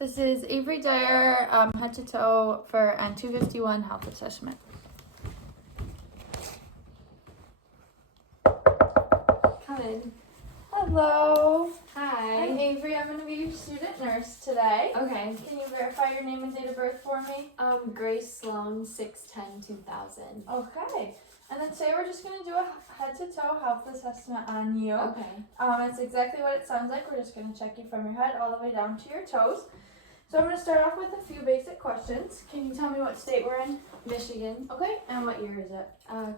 This is Avery Dyer, head to toe for N251 health assessment. Come in. Hello. Hi. I'm Avery. I'm going to be your student nurse today. Okay. Can you verify your name and date of birth for me? Grace Sloan, 6/10/2000. Okay. And then today we're just going to do a head to toe health assessment on you. Okay. It's exactly what it sounds like. We're just going to check you from your head all the way down to your toes. So I'm going to start off with a few basic questions. Can you tell me what state we're in? Michigan. Okay. And what year is it?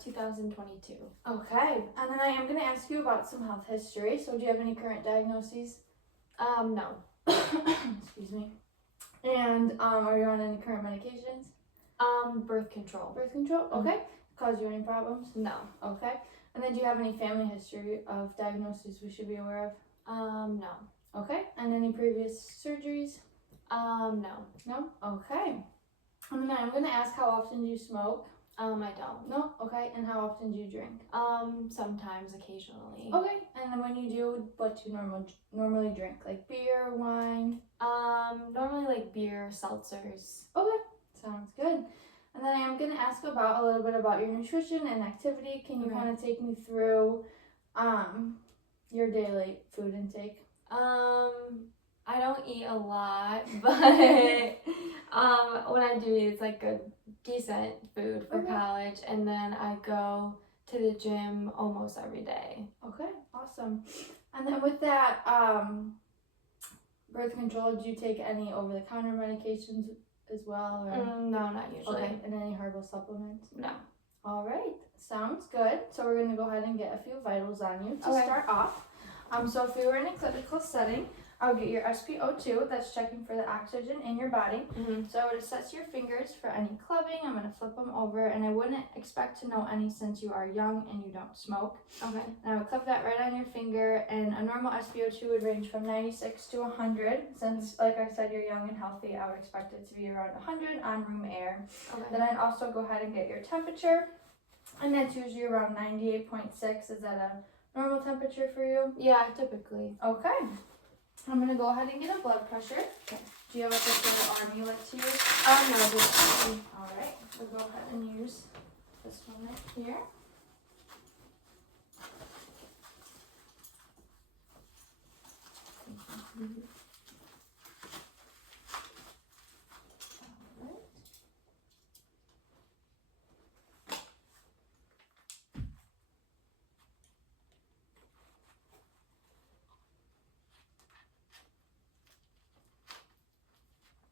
2022. Okay. And then I am going to ask you about some health history. So do you have any current diagnoses? No. Excuse me. And are you on any current medications? Birth control. Birth control? Okay. Cause you any problems? No. Okay. And then do you have any family history of diagnoses we should be aware of? No. Okay. And any previous surgeries? No. No? Okay. And then I'm going to ask, how often do you smoke? I don't. No? Okay. And how often do you drink? Sometimes, occasionally. Okay. And then when you do, what do you normally drink? Like beer, wine? Normally like beer, seltzers. Okay. Sounds good. And then I am going to ask a little bit about your nutrition and activity. Can you kind of take me through your daily food intake? I don't eat a lot, but when I do eat, it's like good, decent food for college. And then I go to the gym almost every day. Okay, awesome. And then with that birth control, do you take any over-the-counter medications as well? Or? No, not usually. Okay, and any herbal supplements? No. All right, sounds good. So we're going to go ahead and get a few vitals on you to start off. So if we were in a clinical setting, I'll get your SpO2, that's checking for the oxygen in your body. So I would assess your fingers for any clubbing. I'm going to flip them over, and I wouldn't expect to know any since you are young and you don't smoke. Okay. And I would clip that right on your finger, and a normal SpO2 would range from 96 to 100. Since, like I said, you're young and healthy, I would expect it to be around 100 on room air. Okay. Then I'd also go ahead and get your temperature, and that's usually around 98.6. Is that a normal temperature for you? Yeah, typically. Okay. I'm going to go ahead and get a blood pressure. Okay. Do you have a particular arm you like to use? No, just Alright, we'll go ahead and use this one right here. Alright.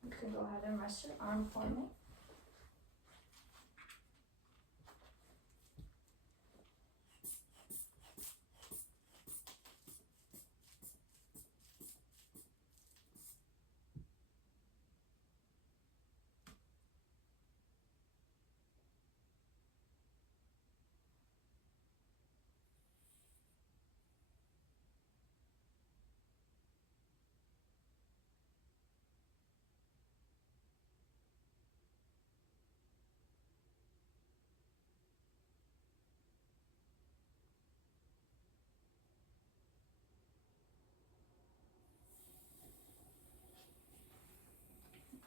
You can go ahead and rest your arm for me.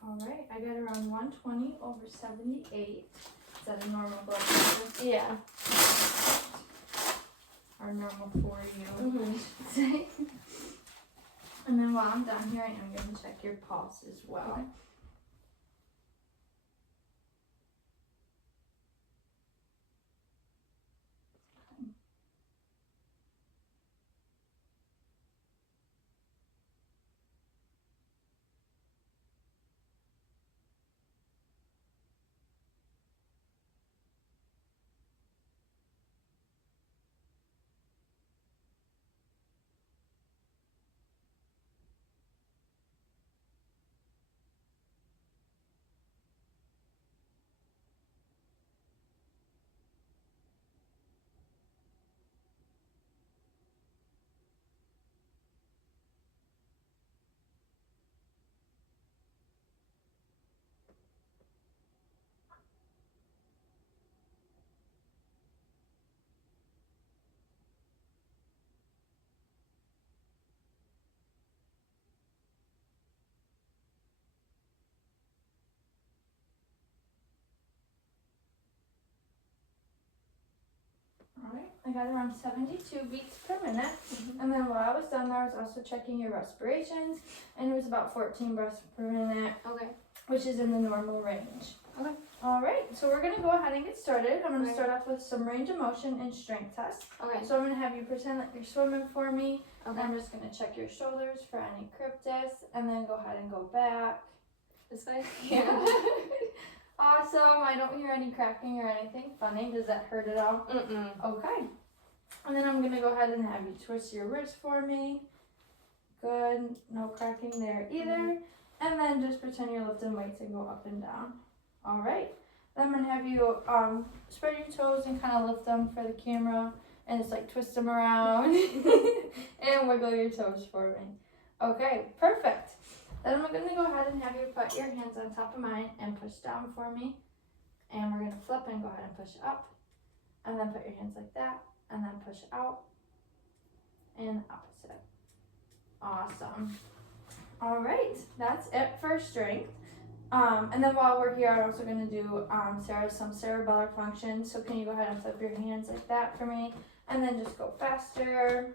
Alright, I got around 120 over 78. Is that a normal blood pressure? yeah. Or normal for you, I should say. And then while I'm done here, I am going to check your pulse as well. Okay. got around 72 beats per minute. And then while I was done there, I was also checking your respirations, and it was about 14 breaths per minute. Okay. Which is in the normal range. Okay. All right, so we're gonna go ahead and get started. I'm gonna start off with some range of motion and strength tests. Okay. So I'm gonna have you pretend that you're swimming for me. Okay. And I'm just gonna check your shoulders for any cryptis, and then go ahead and go back. This way? Yeah. Awesome. I don't hear any cracking or anything funny. Does that hurt at all? Mm-mm. Okay. And then I'm gonna go ahead and have you twist your wrist for me. Good. No cracking there either. And then just pretend you're lifting weights and go up and down. All right. Then I'm gonna have you spread your toes and kind of lift them for the camera, and just like twist them around and wiggle your toes for me. Okay, perfect. Then I'm gonna go ahead and have you put your hands on top of mine and push down for me. And we're gonna flip and go ahead and push up, and then put your hands like that, and then push out and opposite. Awesome. All right, that's it for strength. And then while we're here, I'm also going to do some cerebellar function. So can you go ahead and flip your hands like that for me? And then just go faster.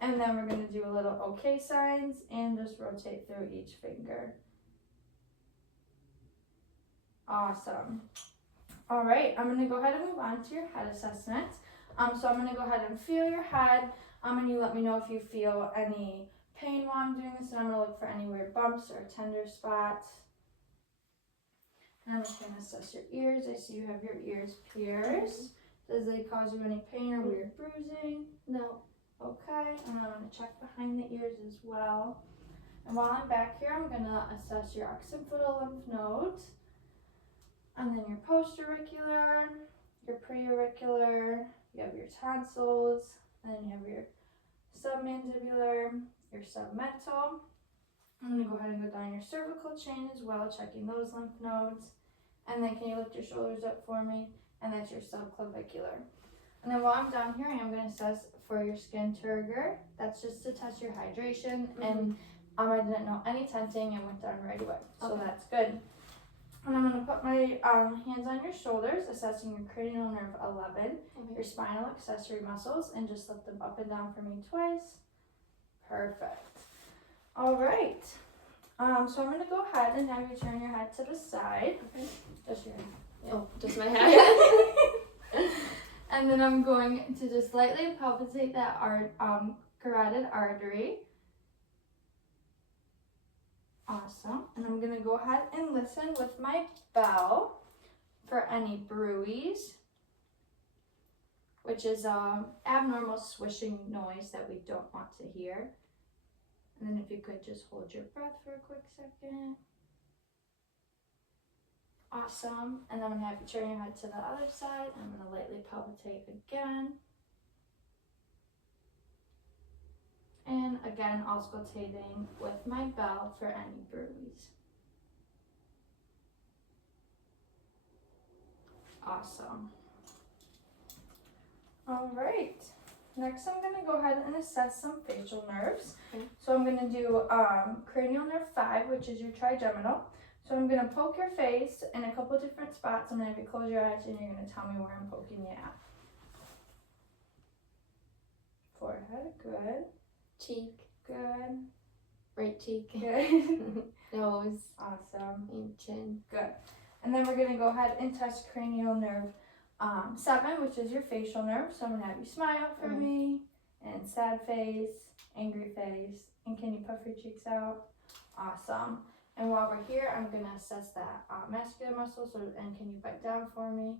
And then we're going to do a little OK signs and just rotate through each finger. Awesome. All right, I'm going to go ahead and move on to your head assessment. So I'm going to go ahead and feel your head. And you let me know if you feel any pain while I'm doing this, and I'm going to look for any weird bumps or tender spots. And I'm just going to assess your ears. I see you have your ears pierced. Does they cause you any pain or weird bruising? No. Okay, and I'm going to check behind the ears as well. And while I'm back here, I'm going to assess your occipital lymph nodes, and then your post-auricular, your pre-auricular, you have your tonsils, and then you have your submandibular, your submental. I'm going to go ahead and go down your cervical chain as well, checking those lymph nodes. And then can you lift your shoulders up for me? And that's your subclavicular. And then while I'm down here, I am going to assess for your skin turgor. That's just to test your hydration. And I didn't know any tenting and went down right away. So that's good. And I'm going to put my hands on your shoulders, assessing your cranial nerve 11, your spinal accessory muscles, and just lift them up and down for me twice. Perfect. All right. So I'm going to go ahead and have you turn your head to the side. Okay. Just your head. Yeah. Oh, just my head. And then I'm going to just lightly palpitate that carotid artery. Awesome. And I'm going to go ahead and listen with my bell for any bruise, which is abnormal swishing noise that we don't want to hear. And then if you could just hold your breath for a quick second. Awesome. And then I'm going to have you turn your head to the other side. I'm going to lightly palpitate again. And again, auscultating with my bell for any bruise. Awesome. All right. Next, I'm going to go ahead and assess some facial nerves. Okay. So I'm going to do cranial nerve 5, which is your trigeminal. So I'm going to poke your face in a couple different spots. I'm going to have you close your eyes, and you're going to tell me where I'm poking you at. Forehead, good. Cheek. Good. Right cheek. Good. Nose. Awesome. And chin. Good. And then we're going to go ahead and test cranial nerve 7, which is your facial nerve. So I'm going to have you smile for me, and sad face, angry face, and can you puff your cheeks out? Awesome. And while we're here, I'm going to assess that muscular muscle, and can you bite down for me?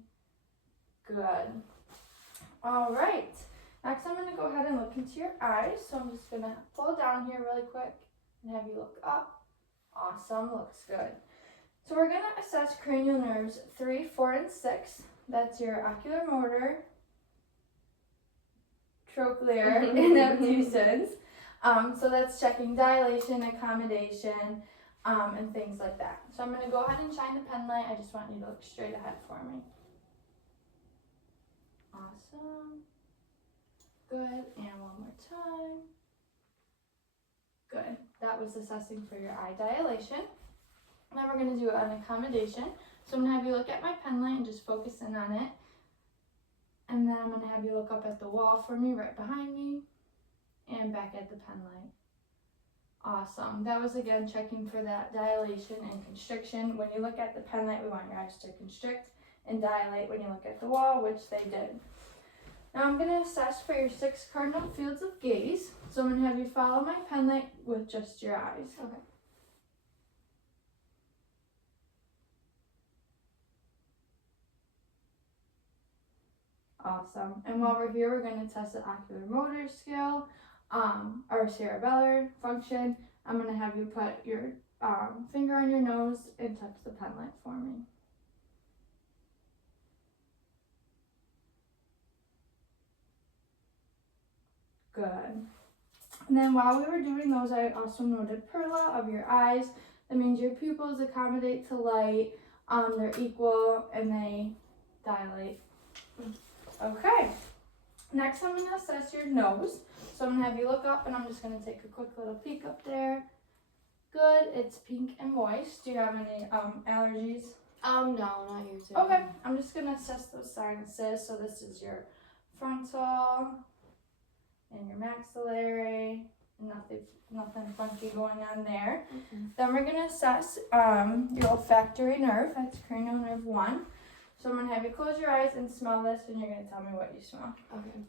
Good. All right. Next, I'm going to go ahead and look into your eyes. So I'm just going to pull down here really quick and have you look up. Awesome. Looks good. So we're going to assess cranial nerves 3, 4, and 6. That's your oculomotor, trochlear, and abducens. So that's checking dilation, accommodation, and things like that. So I'm going to go ahead and shine the pen light. I just want you to look straight ahead for me. Awesome. Good. And one more time. Good. That was assessing for your eye dilation. Now we're going to do an accommodation. So I'm going to have you look at my pen light and just focus in on it. And then I'm going to have you look up at the wall for me, right behind me, and back at the pen light. Awesome. That was again checking for that dilation and constriction. When you look at the pen light, we want your eyes to constrict and dilate when you look at the wall, which they did. Now I'm going to assess for your 6 cardinal fields of gaze. So I'm going to have you follow my pen light with just your eyes. Okay. Awesome. And while we're here, we're going to test the ocular motor skill, our cerebellar function. I'm going to have you put your finger on your nose and touch the pen light for me. Good. And then while we were doing those, I also noted perla of your eyes. That means your pupils accommodate to light, they're equal, and they dilate. Okay. Next, I'm going to assess your nose. So I'm going to have you look up, and I'm just going to take a quick little peek up there. Good. It's pink and moist. Do you have any allergies? No, not usually. Okay. I'm just going to assess those sinuses. So this is your frontal and your maxillary. Nothing funky going on there. Mm-hmm. Then we're going to assess your olfactory nerve. That's cranial nerve 1. So I'm going to have you close your eyes and smell this, and you're going to tell me what you smell. Okay.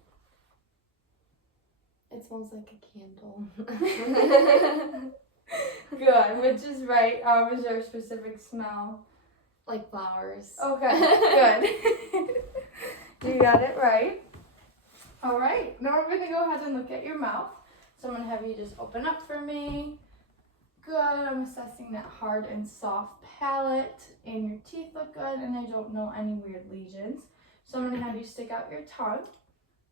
It smells like a candle. Good, which is right. Is there a specific smell? Like flowers. Okay, good. You got it right. All right, now we're going to go ahead and look at your mouth. So I'm going to have you just open up for me. Good. I'm assessing that hard and soft palate, and your teeth look good, and I don't know any weird lesions. So I'm going to have you stick out your tongue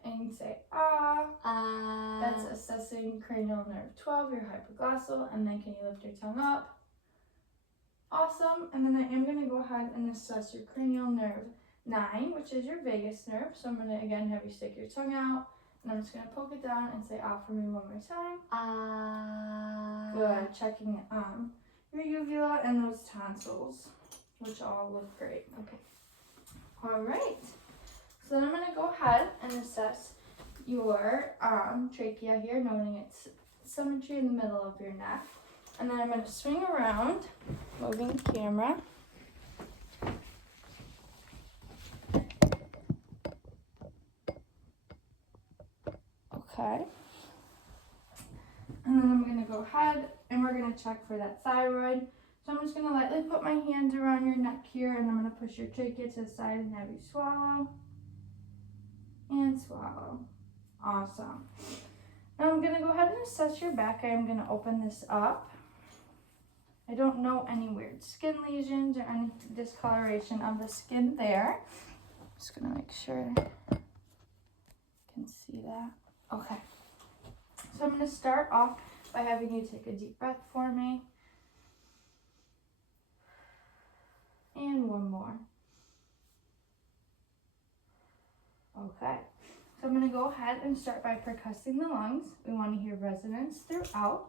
and say ah. That's assessing cranial nerve 12, your hypoglossal, and then can you lift your tongue up? Awesome. And then I am going to go ahead and assess your cranial nerve 9, which is your vagus nerve. So I'm going to again have you stick your tongue out. And I'm just going to poke it down and say ah for me one more time. Good. Checking your uvula and those tonsils, which all look great. Okay. All right. So then I'm going to go ahead and assess your trachea here, noting its symmetry in the middle of your neck. And then I'm going to swing around, moving the camera. Okay. And then I'm going to go ahead and we're going to check for that thyroid. So I'm just going to lightly put my hands around your neck here, and I'm going to push your trachea to the side and have you swallow. And swallow. Awesome. Now I'm going to go ahead and assess your back. I am going to open this up. I don't know any weird skin lesions or any discoloration of the skin there. Just going to make sure you can see that. Okay. So I'm going to start off by having you take a deep breath for me. And one more. Okay. So I'm going to go ahead and start by percussing the lungs. We want to hear resonance throughout.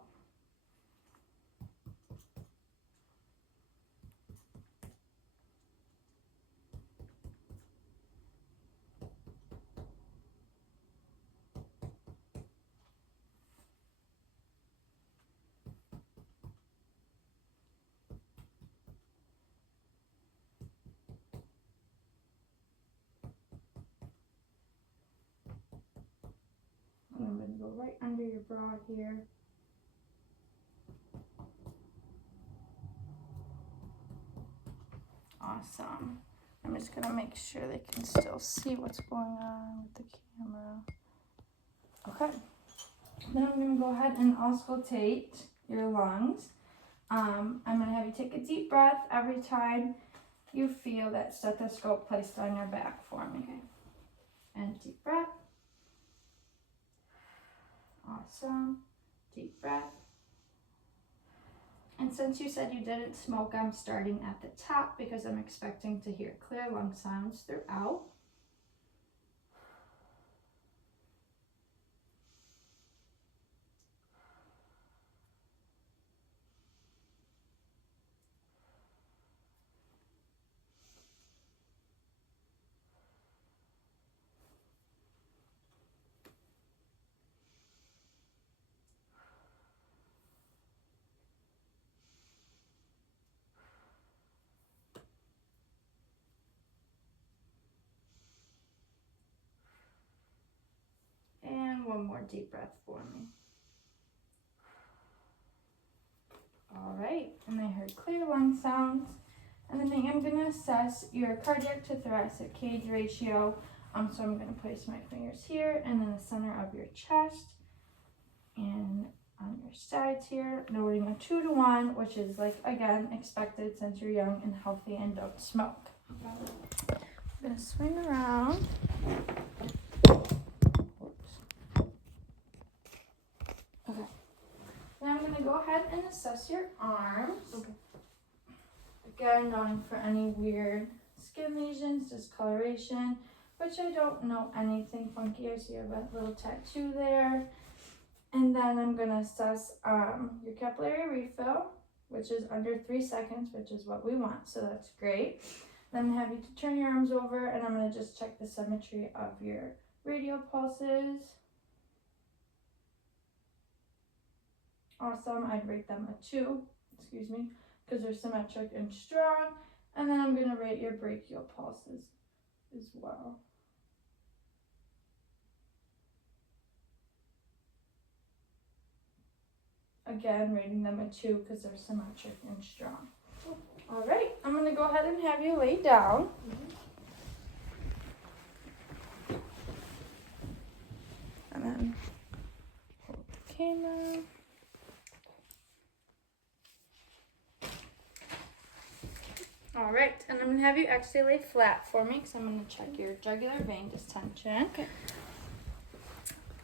And I'm going to go right under your brow here. Awesome. I'm just going to make sure they can still see what's going on with the camera. Okay. Then I'm going to go ahead and auscultate your lungs. I'm going to have you take a deep breath every time you feel that stethoscope placed on your back for me. Okay. And deep breath. Awesome. Deep breath. And since you said you didn't smoke, I'm starting at the top because I'm expecting to hear clear lung sounds throughout. one more deep breath for me. All right, and I heard clear lung sounds. And then I am going to assess your cardiac to thoracic cage ratio. So I'm going to place my fingers here and in the center of your chest and on your sides here, noting a 2 to 1, which is like, again, expected since you're young and healthy and don't smoke. I'm going to swing around. Okay. Now I'm going to go ahead and assess your arms. Okay. Again, noting for any weird skin lesions, discoloration, which I don't know anything funky. I see you have a little tattoo there. And then I'm going to assess your capillary refill, which is under 3 seconds, which is what we want. So that's great. Then I have you to turn your arms over, and I'm going to just check the symmetry of your radial pulses. Awesome. I'd rate them a 2, because they're symmetric and strong. And then I'm going to rate your brachial pulses as well. Again, rating them a 2 because they're symmetric and strong. All right, I'm going to go ahead and have you lay down. And then hold the camera. All right, and I'm going to have you actually lay flat for me because I'm going to check your jugular vein distension. Okay.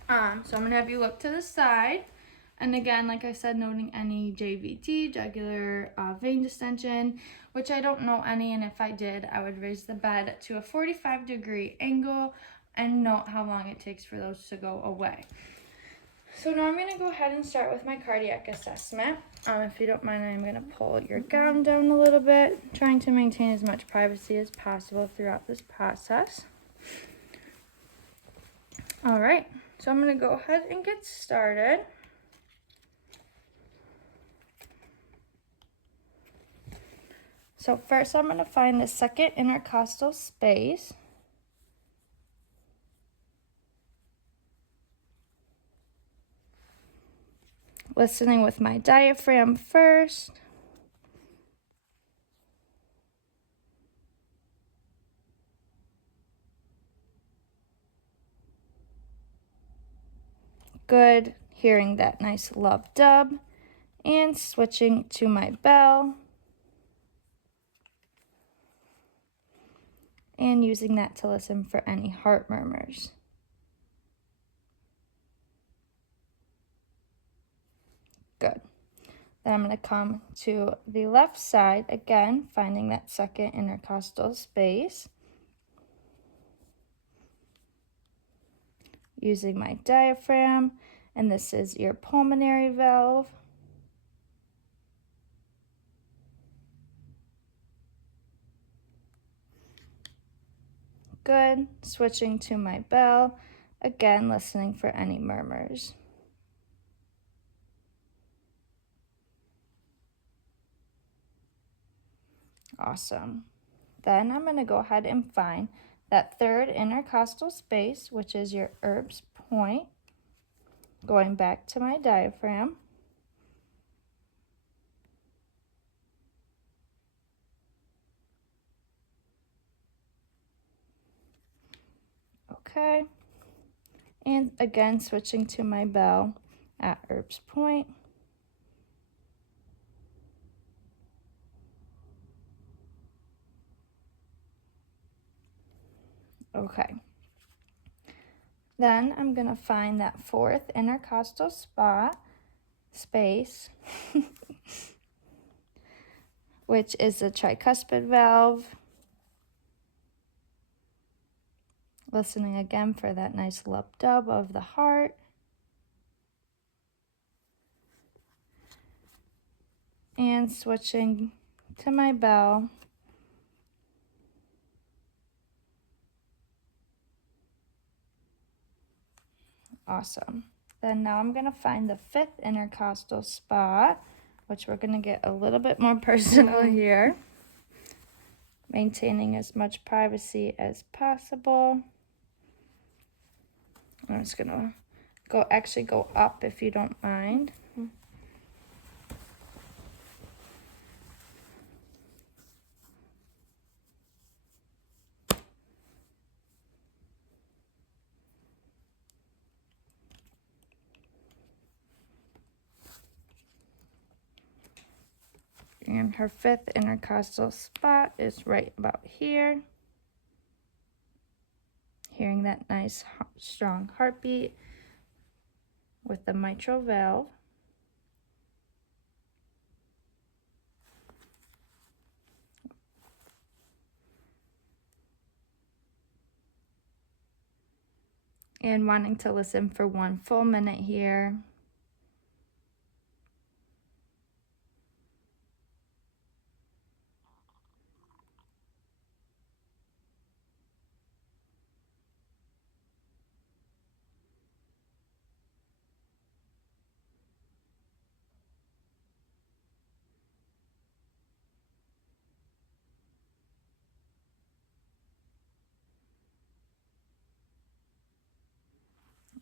So I'm going to have you look to the side. And again, like I said, noting any JVD, jugular vein distension, which I don't know any, and if I did, I would raise the bed to a 45-degree angle and note how long it takes for those to go away. So now I'm going to go ahead and start with my cardiac assessment. If you don't mind, I'm going to pull your gown down a little bit, trying to maintain as much privacy as possible throughout this process. All right, so I'm going to go ahead and get started. So first I'm going to find the second intercostal space. Listening with my diaphragm first. Good, hearing that nice love dub. And switching to my bell. And using that to listen for any heart murmurs. Good. Then I'm going to come to the left side again, finding that second intercostal space. Using my diaphragm, and this is your pulmonary valve. Good. Switching to my bell, again listening for any murmurs. Awesome. Then I'm going to go ahead and find that third intercostal space, which is your Erb's point, going back to my diaphragm. Okay. And again, switching to my bell at Erb's point. Okay. Then I'm going to find that fourth intercostal space, which is the tricuspid valve. Listening again for that nice lub dub of the heart. And switching to my bell. Awesome. Then now I'm going to find the fifth intercostal spot, which we're going to get a little bit more personal here. Maintaining as much privacy as possible. I'm just going to go up if you don't mind. And her fifth intercostal spot is right about here. Hearing that nice, strong heartbeat with the mitral valve. And wanting to listen for 1 full minute here.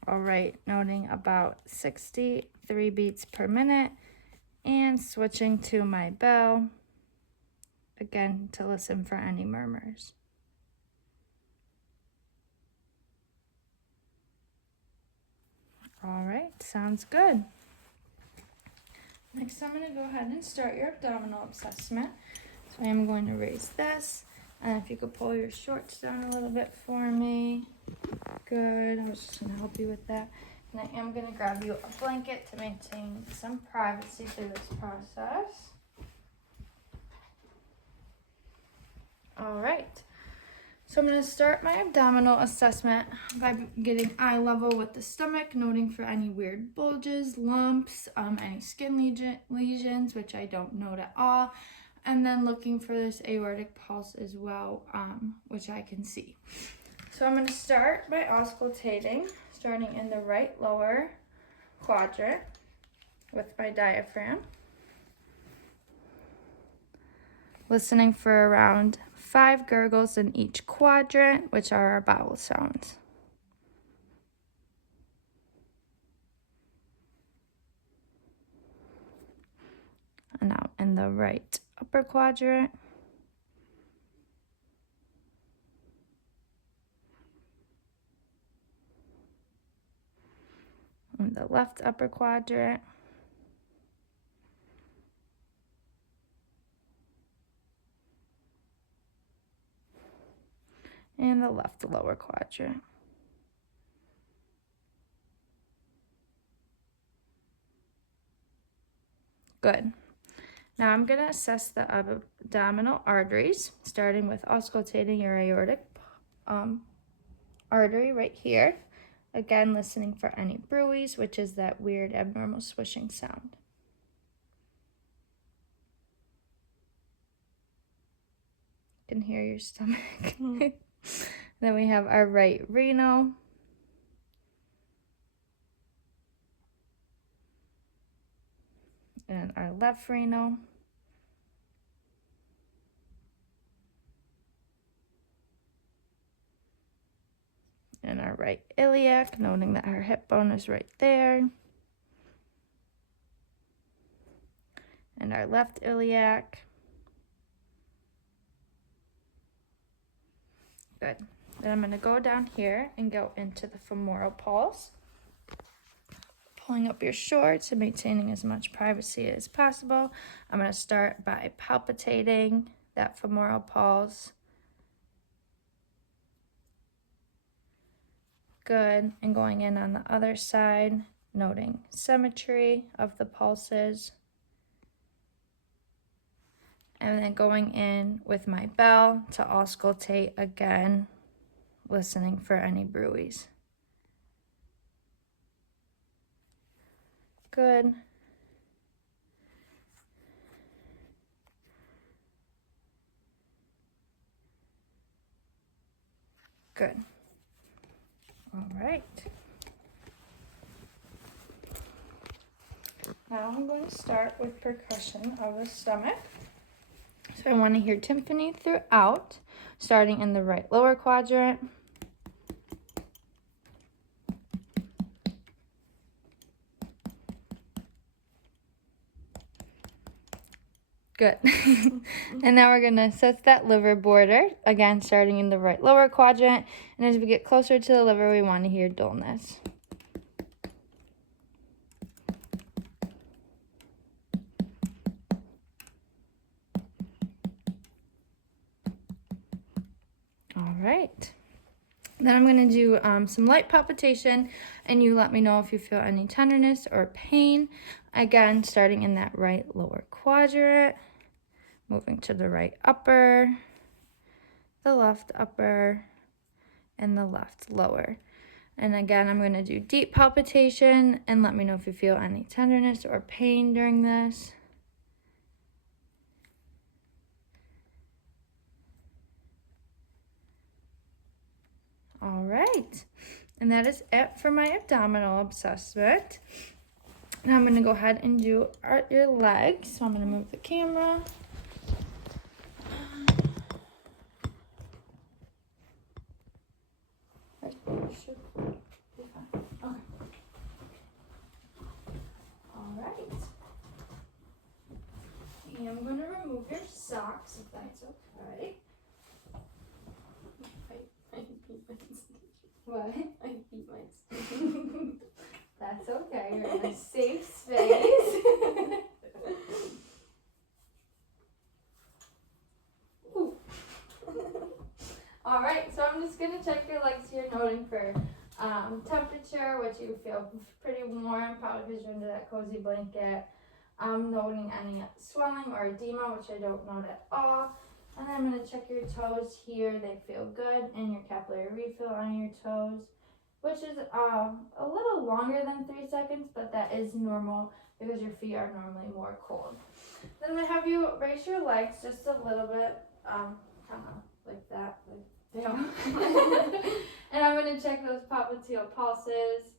All right, noting about 63 beats per minute and switching to my bell, again, to listen for any murmurs. All right, sounds good. Next, I'm going to go ahead and start your abdominal assessment. So I am going to raise this, and if you could pull your shorts down a little bit for me. Good, I was just going to help you with that. And I am going to grab you a blanket to maintain some privacy through this process. All right, so I'm going to start my abdominal assessment by getting eye level with the stomach, noting for any weird bulges, lumps, any skin lesions, which I don't note at all, and then looking for this aortic pulse as well, which I can see. So I'm going to start by auscultating, starting in the right lower quadrant with my diaphragm. Listening for around 5 gurgles in each quadrant, which are our bowel sounds. And now in the right upper quadrant. In the left upper quadrant. And the left lower quadrant. Good. Now I'm going to assess the abdominal arteries, starting with auscultating your aortic artery right here. Again, listening for any bruise, which is that weird abnormal swishing sound. You can hear your stomach. Then we have our right renal. And our left renal. And our right iliac, noting that our hip bone is right there. And our left iliac. Good. Then I'm going to go down here and go into the femoral pulse. Pulling up your shorts and maintaining as much privacy as possible. I'm going to start by palpitating that femoral pulse. Good. And going in on the other side, noting symmetry of the pulses. And then going in with my bell to auscultate again, listening for any bruise. Good. Good. All right. Now I'm going to start with percussion of the stomach. So I want to hear timpani throughout, starting in the right lower quadrant. Good. And now we're going to assess that liver border. Again, starting in the right lower quadrant. And as we get closer to the liver, we want to hear dullness. All right. Then I'm going to do some light palpitation, and you let me know if you feel any tenderness or pain. Again, starting in that right lower quadrant, moving to the right upper, the left upper, and the left lower. And again, I'm going to do deep palpitation, and let me know if you feel any tenderness or pain during this. All right, and that is it for my abdominal assessment. Now I'm going to go ahead and do your legs. So I'm going to move the camera. Should be fine. Okay. All right. And I'm going to remove your socks if that's okay. I beat my What? I beat my That's okay. You're in a safe space. All right, so I'm just gonna check your legs here, noting for temperature, which you feel pretty warm, probably because you're under that cozy blanket. Noting any swelling or edema, which I don't note at all. And then I'm gonna check your toes here. They feel good, and your capillary refill on your toes, which is a little longer than 3 seconds, but that is normal because your feet are normally more cold. Then I'm gonna have you raise your legs just a little bit, kind of like that, like and I'm gonna check those popliteal pulses.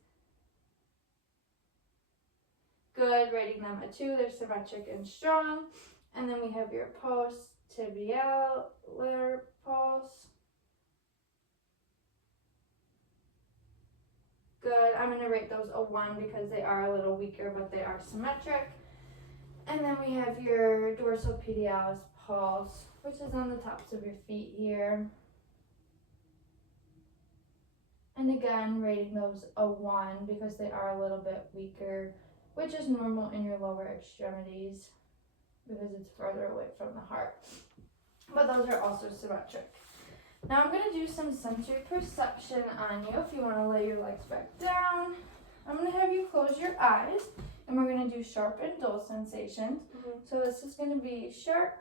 Good, rating them a 2. They're symmetric and strong. And then we have your post-tibialar pulse. Good. I'm going to rate those a 1 because they are a little weaker, but they are symmetric. And then we have your dorsal pedialis pulse, which is on the tops of your feet here. And again, rating those a 1 because they are a little bit weaker, which is normal in your lower extremities because it's further away from the heart. But those are also symmetric. Now I'm going to do some sensory perception on you. If you want to lay your legs back down, I'm going to have you close your eyes, and we're going to do sharp and dull sensations. So this is going to be sharp,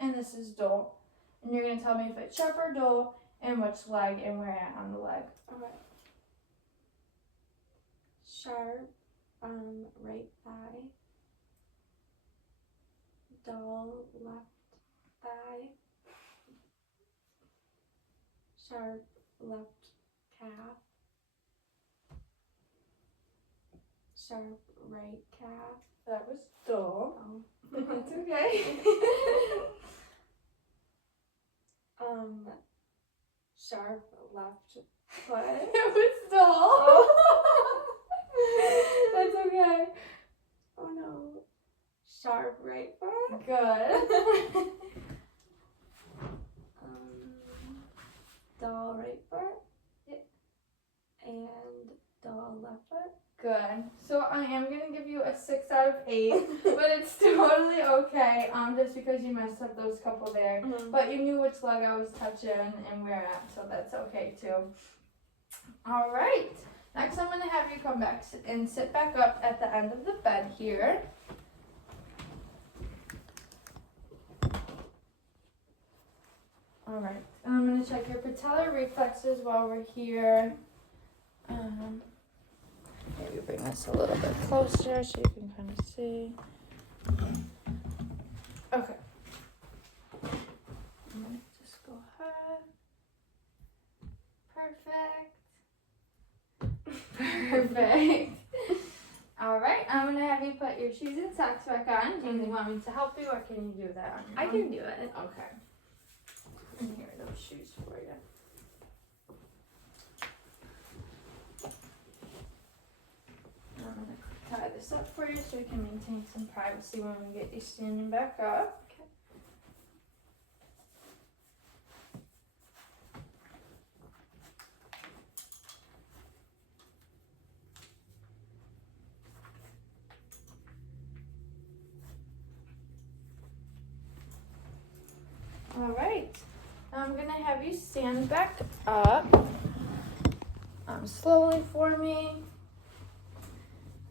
and this is dull. And you're going to tell me if it's sharp or dull, and which leg, and where at on the leg. Okay. Sharp, right thigh. Dull, left thigh. Sharp, left calf. Sharp, right calf. That was dull. Oh. That's okay. Sharp, left What? It was dull. Oh. That's okay. Oh no. Sharp, right foot. Good. Dull, right foot. Yep. And dull, left foot. Good. So I am gonna give you a 6 out of 8, but it's totally okay. Just because you messed up those couple there, but you knew which leg I was touching and where at, so that's okay too. All right. Next, I'm gonna have you come back and sit back up at the end of the bed here. All right. And I'm gonna check your patellar reflexes while we're here. Maybe bring this a little bit closer so you can kind of see. Okay. I'm gonna just go ahead. Perfect. Perfect. All right. I'm gonna have you put your shoes and socks back on. Do you want me to help you, or can you do that on your I own? can do it. Okay. And here are those shoes for you. I'm gonna tie this up for you so we can maintain some privacy when we get you standing back up. Alright, now I'm gonna have you stand back up slowly for me.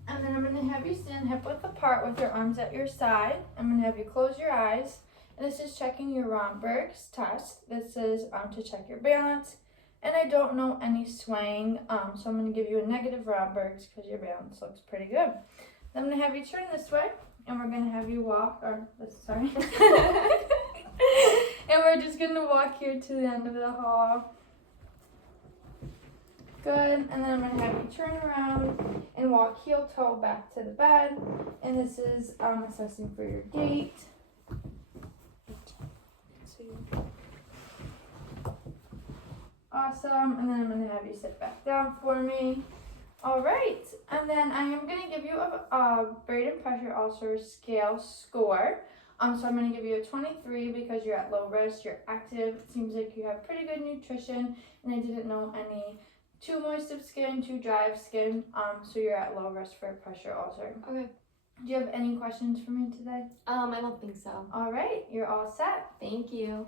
And then I'm gonna have you stand hip width apart with your arms at your side. I'm gonna have you close your eyes. And this is checking your Romberg's test. This is to check your balance. And I don't know any swaying, so I'm gonna give you a negative Romberg's because your balance looks pretty good. Then I'm gonna have you turn this way, and we're gonna have you walk, sorry. And we're just gonna walk here to the end of the hall. Good, and then I'm gonna have you turn around and walk heel toe back to the bed. And this is assessing for your gait. Awesome, and then I'm gonna have you sit back down for me. All right, and then I am gonna give you a braided pressure ulcer scale score. So I'm gonna give you a 23 because you're at low risk, you're active, it seems like you have pretty good nutrition, and I didn't know any too moist of skin, too dry of skin, so you're at low risk for a pressure ulcer. Okay. Do you have any questions for me today? I don't think so. All right, you're all set. Thank you.